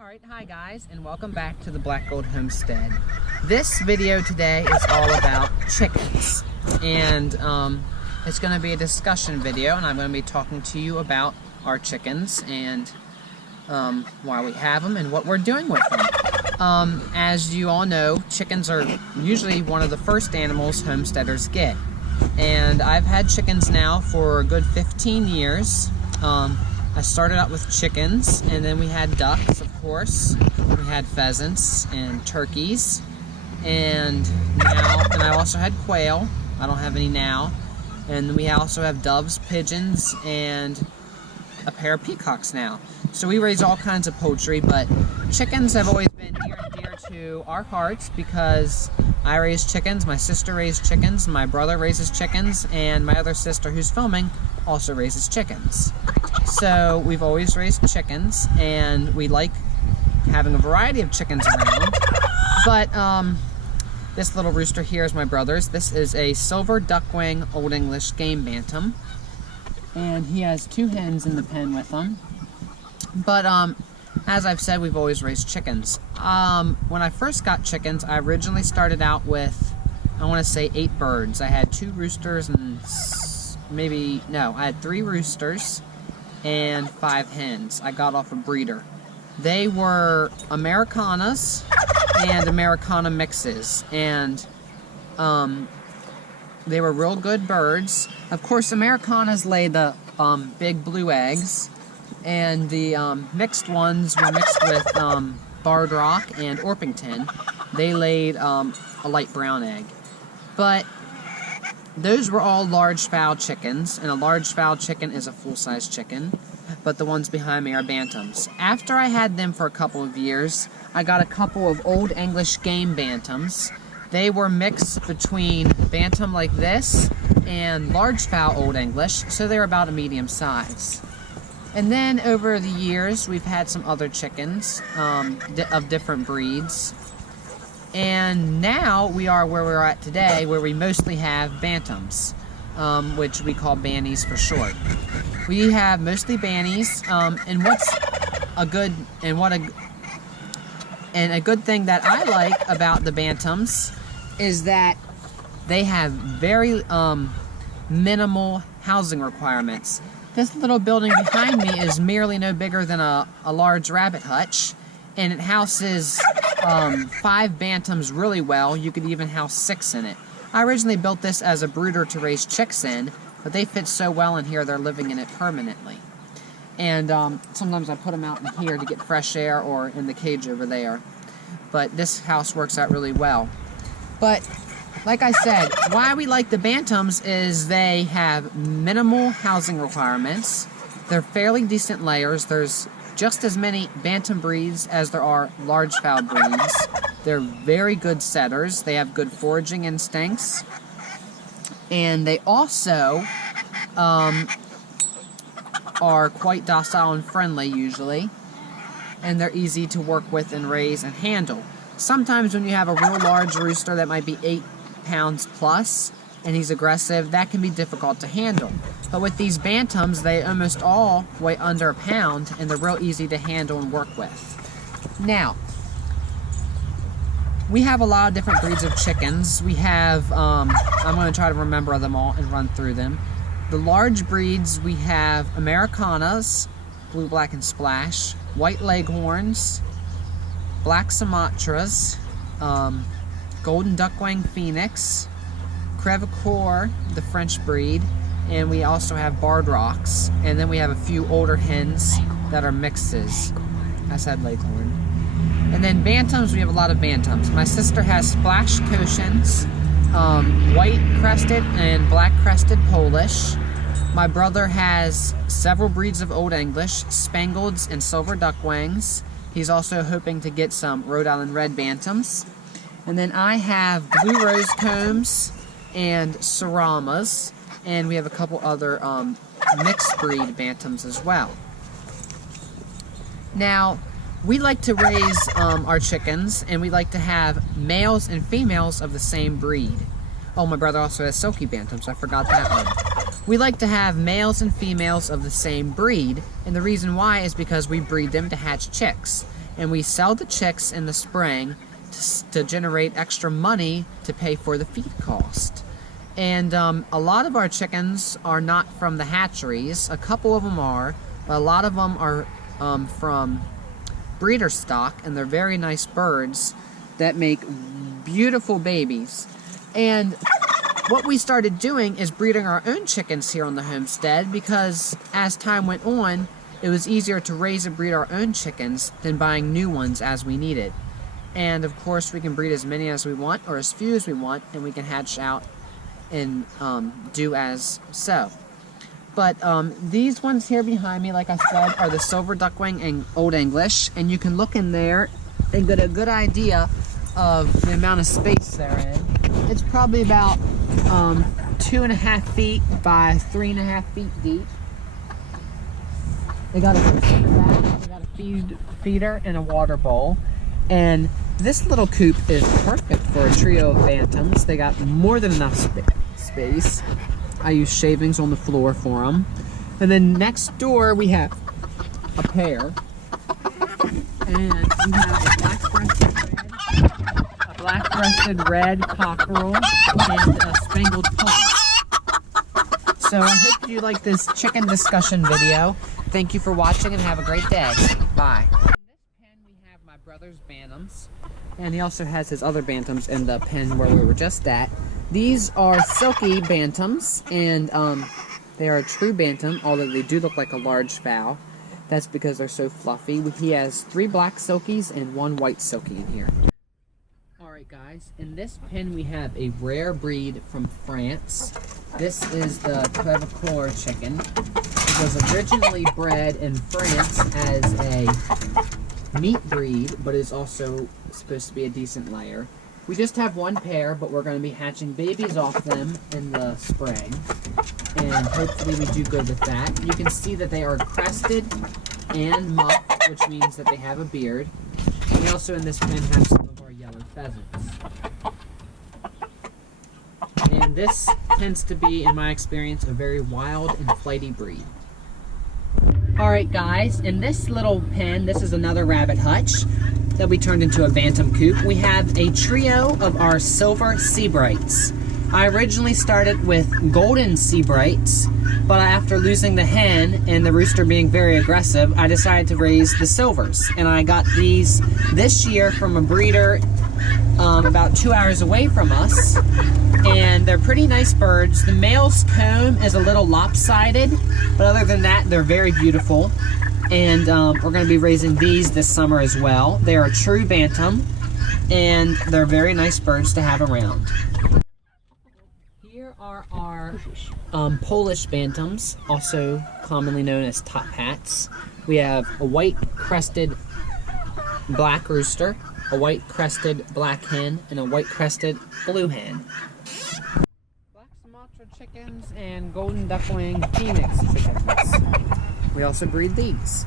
Alright, hi guys, and welcome back to the Black Gold Homestead. This video today is all about chickens, and it's going to be a discussion video, and I'm going to be talking to you about our chickens and why we have them and what we're doing with them. As you all know, chickens are usually one of the first animals homesteaders get, and I've had chickens now for a good 15 years. I started out with chickens, and then we had ducks, of course. We had pheasants and turkeys, and I also had quail. I don't have any now. And we also have doves, pigeons, and a pair of peacocks now. So we raise all kinds of poultry, but chickens have always been near and dear to our hearts because I raise chickens, my sister raised chickens, my brother raises chickens, and my other sister who's filming also raises chickens. So we've always raised chickens, and we like having a variety of chickens around. But this little rooster here is my brother's. This is a silver duckwing Old English game bantam, and he has two hens in the pen with him. But as I've said, we've always raised chickens. When I first got chickens, I originally started out with, I want to say 8 birds. I had 2 roosters and I had 3 roosters and 5 hens. I got off a breeder. They were Americanas and Americana mixes, and they were real good birds. Of course, Americanas lay the big blue eggs, and the mixed ones were mixed with Barred Rock and Orpington. They laid a light brown egg. But those were all large fowl chickens, and a large fowl chicken is a full-size chicken, but the ones behind me are bantams. After I had them for a couple of years, I got a couple of Old English game bantams. They were mixed between bantam like this and large fowl Old English, so they're about a medium size. And then over the years, we've had some other chickens of different breeds. And now we are where we're at today, where we mostly have bantams, which we call bannies for short. We have mostly bannies, and a good thing that I like about the bantams is that they have very minimal housing requirements. This little building behind me is merely no bigger than a large rabbit hutch, and it houses 5 bantams really well. You could even house 6 in it. I originally built this as a brooder to raise chicks in, but they fit so well in here they're living in it permanently. And sometimes I put them out in here to get fresh air, or in the cage over there. But this house works out really well. But like I said, why we like the bantams is they have minimal housing requirements. They're fairly decent layers. There's just as many bantam breeds as there are large fowl breeds. They're very good setters. They have good foraging instincts. And they also are quite docile and friendly usually. And they're easy to work with and raise and handle. Sometimes when you have a real large rooster that might be 8 pounds plus, and he's aggressive, that can be difficult to handle. But with these bantams, they almost all weigh under a pound, and they're real easy to handle and work with. Now, we have a lot of different breeds of chickens. We have, I'm going to try to remember them all and run through them. The large breeds, we have Americanas, blue, black, and splash, white leghorns, black Sumatras, golden duckwing phoenix, crevecoeur, the French breed, and we also have Barred Rocks, and then we have a few older hens that are mixes. I said leghorn. And then bantams, we have a lot of bantams. My sister has splash Cochins, white crested and black crested Polish. My brother has several breeds of Old English, Spangleds and silver duckwings. He's also hoping to get some Rhode Island red bantams. And then I have blue rose combs and Saramas, and we have a couple other mixed breed bantams as well. Now, we like to raise our chickens, and we like to have males and females of the same breed. Oh, my brother also has silky bantams, I forgot that one. We like to have males and females of the same breed, and the reason why is because we breed them to hatch chicks. and we sell the chicks in the spring to generate extra money to pay for the feed cost. And a lot of our chickens are not from the hatcheries. A couple of them are, but a lot of them are from breeder stock, and they're very nice birds that make beautiful babies. And what we started doing is breeding our own chickens here on the homestead, because as time went on, it was easier to raise and breed our own chickens than buying new ones as we needed. And of course, we can breed as many as we want or as few as we want, and we can hatch out and do as so. But these ones here behind me, like I said, are the Silver Duckwing and Old English, and you can look in there and get a good idea of the amount of space they're in. It's probably about 2.5 feet by 3.5 feet deep. They got a cooker in the back, they got a feeder and a water bowl. And this little coop is perfect for a trio of bantams. They got more than enough space. I use shavings on the floor for them. And then next door we have a pair. And we have a black-breasted red cockerel and a spangled pug. So I hope you like this chicken discussion video. Thank you for watching and have a great day. Bye. In this pen we have my brother's bantams, and he also has his other bantams in the pen where we were just at. These are silky bantams, and they are a true bantam, although they do look like a large fowl. That's because they're so fluffy. He has 3 black silkies and 1 white silky in here. Alright guys, in this pen we have a rare breed from France. This is the Crevecoeur chicken. It was originally bred in France as a meat breed, but is also supposed to be a decent layer. We just have 1 pair, but we're going to be hatching babies off them in the spring, and hopefully we do good with that. You can see that they are crested and muffed, which means that they have a beard. We also in this pen have some of our yellow pheasants. And this tends to be, in my experience, a very wild and flighty breed. Alright guys, in this little pen, this is another rabbit hutch that we turned into a bantam coop. We have a trio of our silver Seabrights. I originally started with golden Seabrights, but after losing the hen and the rooster being very aggressive, I decided to raise the silvers. And I got these this year from a breeder about 2 hours away from us, and they're pretty nice birds. The male's comb is a little lopsided, but other than that, they're very beautiful. And we're going to be raising these this summer as well. They are a true bantam, and they're very nice birds to have around. Here are our Polish bantams, also commonly known as top hats. We have a white crested black rooster, a white crested black hen, and a white crested blue hen. Black Sumatra chickens and golden duckling phoenix chickens. We also breed these.